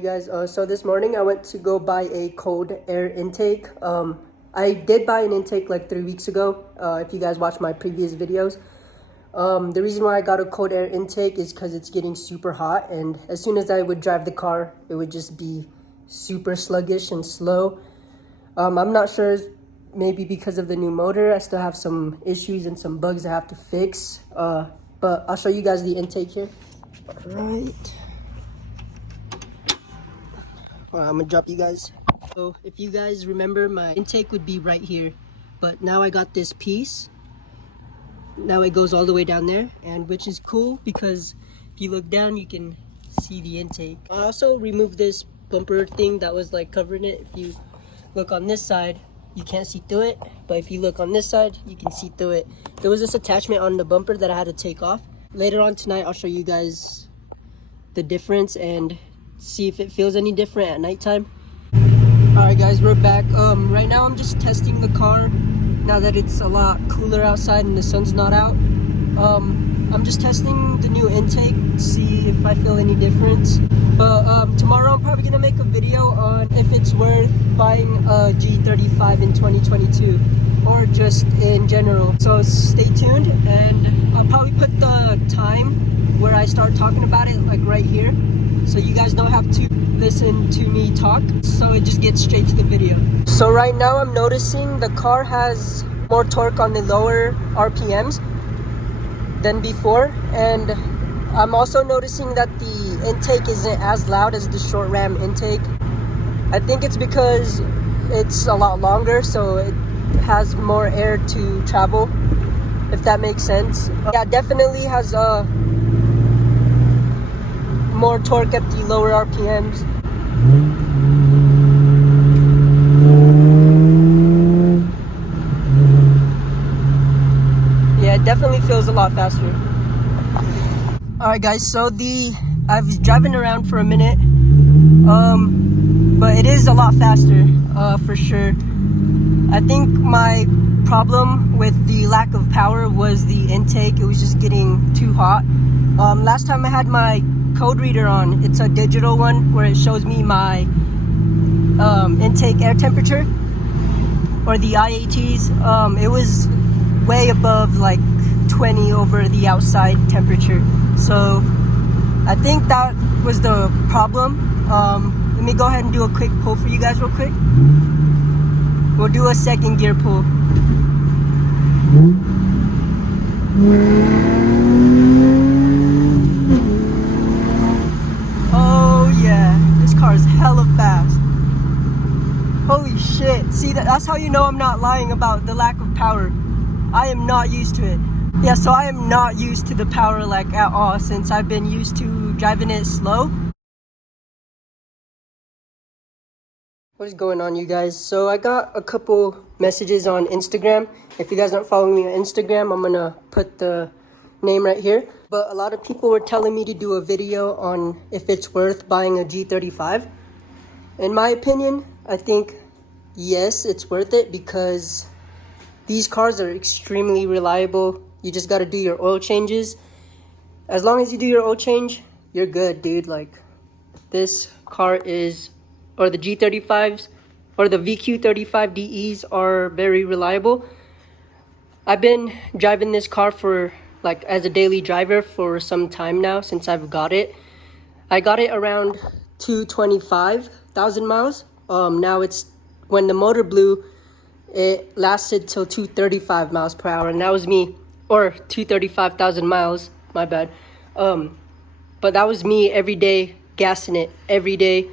you guys. So this morning I went to go buy a cold air intake. I did buy an intake like 3 weeks ago, if you guys watched my previous videos. The reason why I got a cold air intake is because it's getting super hot, and as soon as I would drive the car, it would just be super sluggish and slow. I'm not sure, maybe because of the new motor. I still have some issues and some bugs I have to fix, but I'll show you guys the intake here. Alright. I'm gonna drop you guys. So if you guys remember, my intake would be right here, but now I got this piece. Now it goes all the way down there, and which is cool because if you look down you can see the intake. I also removed this bumper thing that was like covering it. If you look on this side you can't see through it, but if you look on this side you can see through it. There was this attachment on the bumper that I had to take off. Later on tonight I'll show you guys the difference and see if it feels any different at nighttime. Alright guys, we're back. Right now I'm just testing the car now that it's a lot cooler outside and the sun's not out. I'm just testing the new intake to see if I feel any difference. But tomorrow I'm probably gonna make a video on if it's worth buying a G35 in 2022 or just in general. So stay tuned, and I'll probably put the time where I start talking about it like right here, so you guys don't have to listen to me talk, so it just gets straight to the video. So right now I'm noticing the car has more torque on the lower RPMs than before, and I'm also noticing that the intake isn't as loud as the short ram intake. I think it's because it's a lot longer, so it has more air to travel, if that makes sense. Yeah, definitely has more torque at the lower RPMs. Yeah, it definitely feels a lot faster. Alright guys, so I was driving around for a minute, but it is a lot faster, for sure. I think my problem with the lack of power was the intake. It was just getting too hot. Last time I had my code reader on, it's a digital one where it shows me my intake air temperature, or the IATs. It was way above like 20 over the outside temperature, so I think that was the problem. Let me go ahead and do a quick pull for you guys real quick. We'll do a second gear pull. Oh yeah, this car is hella fast. Holy shit. See, that's how you know I'm not lying about the lack of power. I am not used to it. Yeah, so I am not used to the power like at all, since I've been used to driving it slow. What is going on, you guys? So I got a couple messages on Instagram. If you guys aren't following me on Instagram, I'm gonna put the name right here. But a lot of people were telling me to do a video on if it's worth buying a G35. In my opinion, I think yes, it's worth it, because these cars are extremely reliable. You just gotta do your oil changes. As long as you do your oil change, you're good, dude. Like, this car is, or the G35s, or the VQ35DEs are very reliable. I've been driving this car for, like, as a daily driver for some time now, since I've got it. I got it around 225,000 miles. Now it's, when the motor blew, it lasted till 235 miles per hour, and that was me, or 235,000 miles, my bad. But that was me every day, gassing it every day.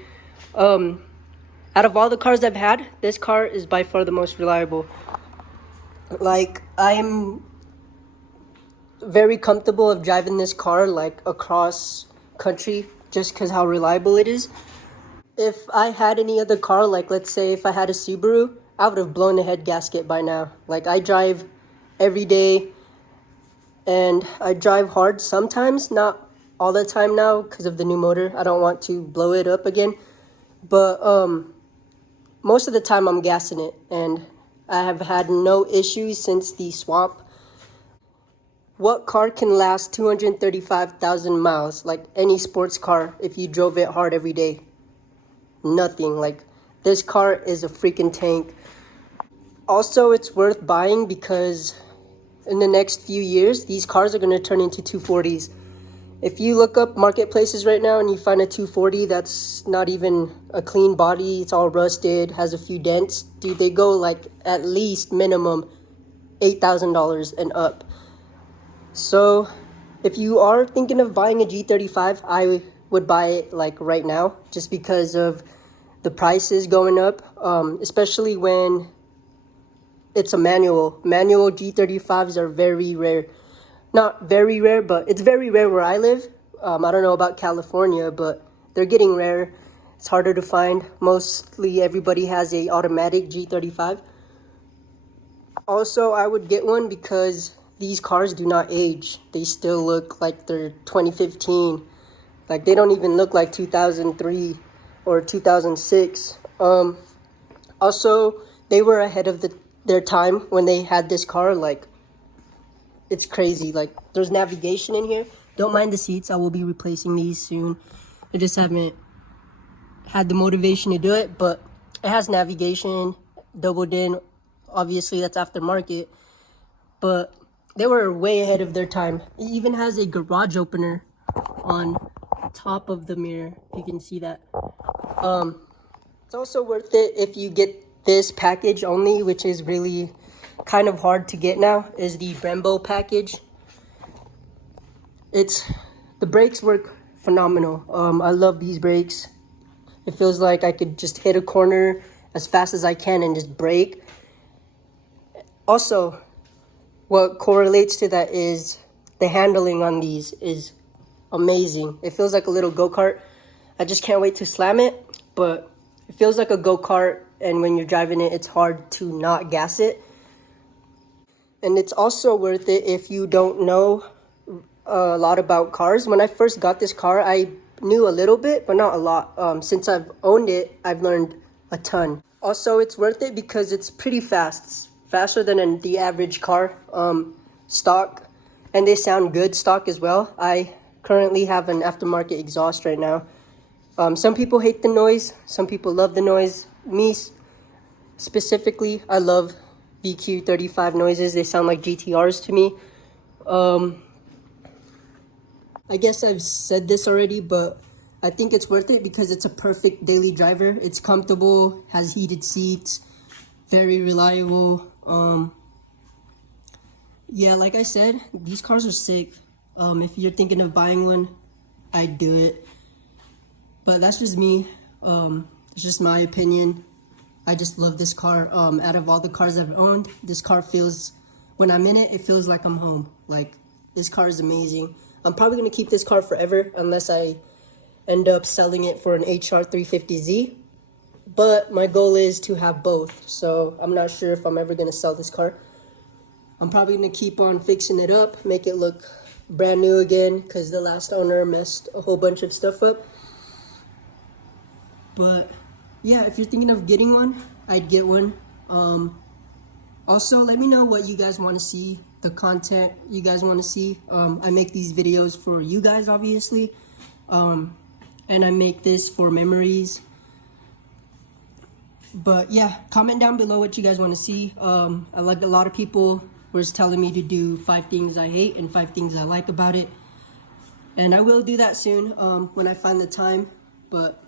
Out of all the cars I've had, this car is by far the most reliable. Like, I'm very comfortable of driving this car like across country, just because how reliable it is. If I had any other car, like let's say if I had a Subaru, I would have blown the head gasket by now. Like, I drive every day, and I drive hard sometimes, not all the time now because of the new motor. I don't want to blow it up again, but most of the time I'm gassing it, and I have had no issues since the swap. What car can last 235,000 miles? Like any sports car, if you drove it hard every day. nothing. Like, this car is a freaking tank. Also, it's worth buying because in the next few years, these cars are going to turn into 240s. If you look up marketplaces right now and you find a 240 that's not even a clean body, it's all rusted, has a few dents, dude, they go like at least minimum $8,000 and up. So if you are thinking of buying a G35, I would buy it like right now, just because of the prices going up, especially when it's a manual. Manual G35s are very rare. Not very rare, but it's very rare where I live. I don't know about California, but they're getting rare. It's harder to find. Mostly everybody has a automatic G35. Also, I would get one because these cars do not age. They still look like they're 2015. Like, they don't even look like 2003 or 2006. Also, they were ahead of their time when they had this car. Like, it's crazy. Like, there's navigation in here. Don't mind the seats. I will be replacing these soon. I just haven't had the motivation to do it, but it has navigation, double din. Obviously, that's aftermarket, but they were way ahead of their time. It even has a garage opener on top of the mirror, if you can see that. It's also worth it if you get this package only, which is really kind of hard to get now, is the Brembo package. The brakes work phenomenal. I love these brakes. It feels like I could just hit a corner as fast as I can and just brake. Also, what correlates to that is the handling on these is amazing. It feels like a little go-kart. I just can't wait to slam it, but it feels like a go-kart, and when you're driving it, it's hard to not gas it. And it's also worth it if you don't know a lot about cars. When I first got this car, I knew a little bit, but not a lot. Since I've owned it, I've learned a ton. Also, it's worth it because it's pretty fast. It's faster than the average car, stock, and they sound good stock as well. I currently have an aftermarket exhaust right now. Some people hate the noise, some people love the noise. Me specifically, I love VQ35 noises. They sound like GTRs to me. I guess I've said this already, but I think it's worth it because it's a perfect daily driver. It's comfortable, has heated seats, very reliable. Yeah, like I said, these cars are sick. If you're thinking of buying one, I'd do it. But that's just me. It's just my opinion. I just love this car. Out of all the cars I've owned, this car feels, when I'm in it, it feels like I'm home. Like, this car is amazing. I'm probably going to keep this car forever unless I end up selling it for an HR 350Z. But my goal is to have both. So I'm not sure if I'm ever going to sell this car. I'm probably going to keep on fixing it up, make it look brand new again, because the last owner messed a whole bunch of stuff up. But yeah, if you're thinking of getting one, I'd get one. Also, let me know what you guys want to see, the content you guys want to see. I make these videos for you guys, obviously, and I make this for memories. But yeah, comment down below what you guys want to see. I like a lot of people was telling me to do 5 things I hate and 5 things I like about it, and I will do that soon when I find the time. But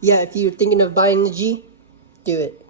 yeah, if you're thinking of buying the G, do it.